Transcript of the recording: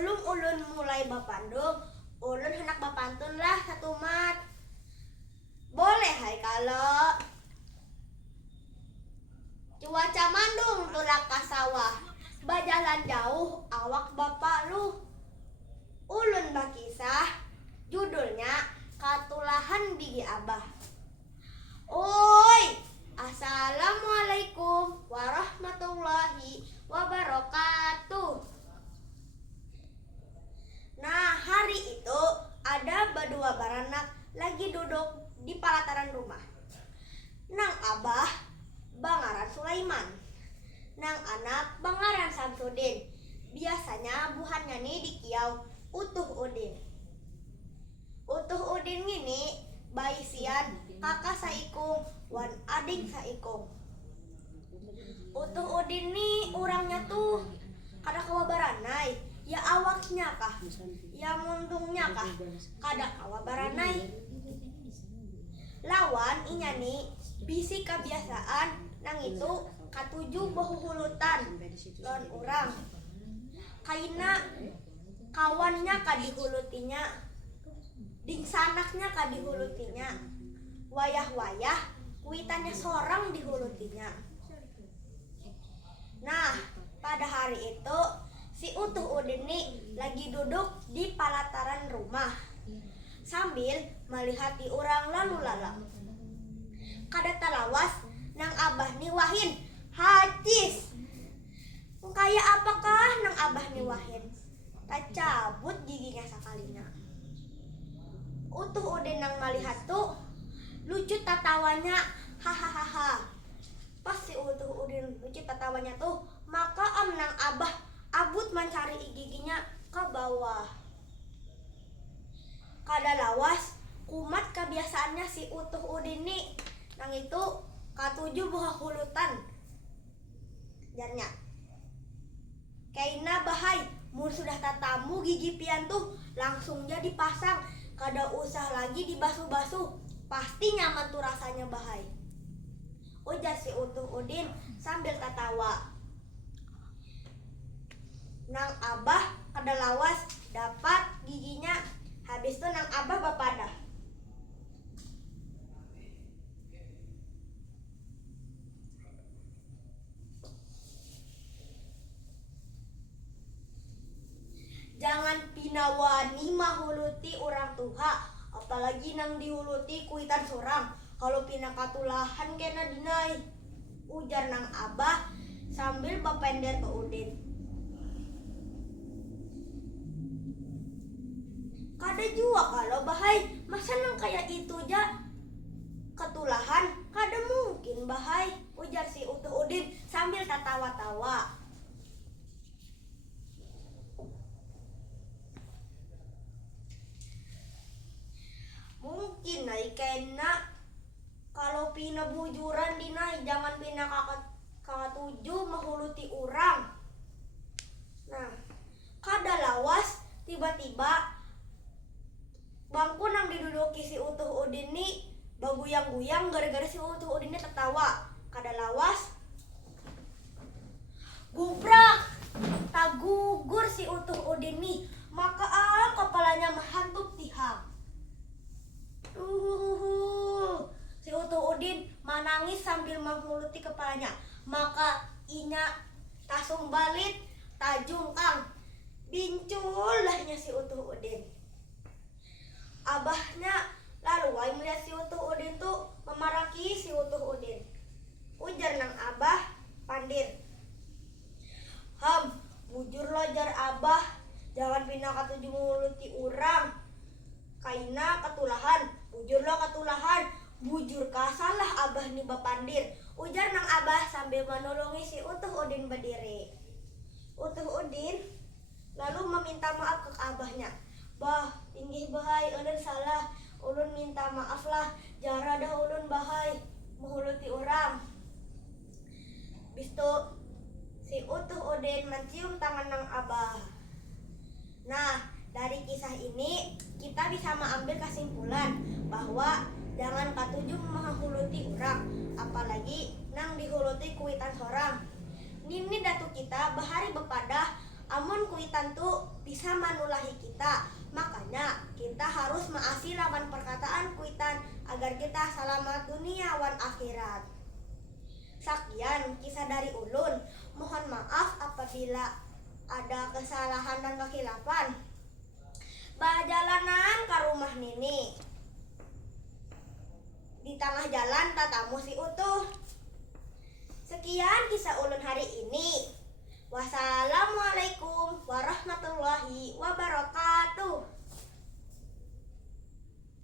Sebelum ulun mulai bapandung, ulun hendak bapantun lah satu mat. Boleh hai kalau cuaca mandung tulak ka sawah, bajalan jauh awak bapak lu. Ulun bakisah, judulnya Katulahan Bigi Abah. Oi, assalamualaikum warahmatullahi wabarakatuh. Nah, hari itu ada berdua baranak lagi duduk di pelataran rumah. Nang Abah bangaran Sulaiman, nang anak bangaran Samsudin. Biasanya buhannya nih di kiau Utuh Udin. Utuh Udin ini bayi sian kakak saikung wan adik saikung. Utuh Udin nih orangnya tuh kada kawa baranai, ya awaknya kah, ya mundungnya kah, kada kawa baranai. Lawan inya nih bisi kebiasaan nang itu katuju bahuhulutan lawan orang. Kaina kawannya kadihulutinya, ding sanaknya kadihulutinya, wayah-wayah kuitannya sorang dihulutinya. Nah, pada hari itu si Utuh Udin nih lagi duduk di pelataran rumah sambil melihati orang lalu lalang. Kada talawas nang Abah nih wahin, "Hacis, kayak apakah nang Abah nih wahin?" Tak cabut giginya sakalina. Utuh Udin nang melihat tuh lucu tatawanya, hahaha. Pas si Utuh Udin lucu tatawanya tuh, maka nang Abah abut mencari giginya ke bawah. Kada lawas kumat kebiasaannya si Utuh Udin nih, nang itu katuju buah hulutan jarnya. Kaina bahai, mun sudah tatamu gigi pian tuh langsung jadi pasang, kada usah lagi dibasuh-basuh, pasti nyaman tuh rasanya bahai. Ujar si Utuh Udin sambil tertawa. Nang Abah kada lawas dapat giginya, habis itu nang Abah bapadah. Jangan pinawani mahuluti orang tuha, apalagi nang dihuluti kuitan sorang. Kalau pina katulahan kena dinai, ujar nang Abah sambil bapender ke Udin. Kada jua kalau bahai, masa nang kayak itu ja ketulahan, kada mungkin bahai, ujar si Utuh Udin sambil tertawa-tawa. Mungkin nai kena kalau pina bujuran dinai, jangan pina kakatuju mahuluti orang. Nah, kada lawas tiba-tiba bangku nang diduduki si Utuh Udin nih baguyang-guyang gara-gara si Utuh Udin tertawa. Kada lawas gubrak, tagugur si Utuh Udin nih, maka kepalanya menghantup tihang. Si Utuh Udin menangis sambil menghuluti kepalanya, maka inya tasung balit tajungkang. Bincul lahnya si Utuh Udin. Abahnya lalu melihat si Utuh Udin tuh memaraki si Utuh Udin. Ujar nang Abah pandir, bujur lo jar Abah, jangan pina katuju menghuluti urang. Kaina ketulahan, bujur lo ketulahan, bujur kasalah Abah nih bapandir, ujar nang Abah sambil menolongi si Utuh Udin berdiri. Utuh Udin lalu meminta maaf ke Abahnya. "Bah, inggih bahai, ulun salah, ulun minta maaf lah, jara dah ulun bahai menghuluti orang." Bistu si Utuh Udin mencium tangan nang Abah. Nah, dari kisah ini kita bisa mengambil kesimpulan bahwa jangan katuju menghuluti orang, apalagi nang dihuluti kuitan sorang. Nini datu kita bahari bepadah Amun kuitan tu bisa manulahi kita. Makanya kita harus maasi lawan perkataan kuitan agar kita selamat dunia wan akhirat. Sekian kisah dari ulun. Mohon maaf apabila ada kesalahan dan kekhilafan. Bajalanan ke rumah Nini. Di tengah jalan tatamu si utuh. Sekian kisah ulun hari ini. Wassalamualaikum warahmatullahi wabarakatuh.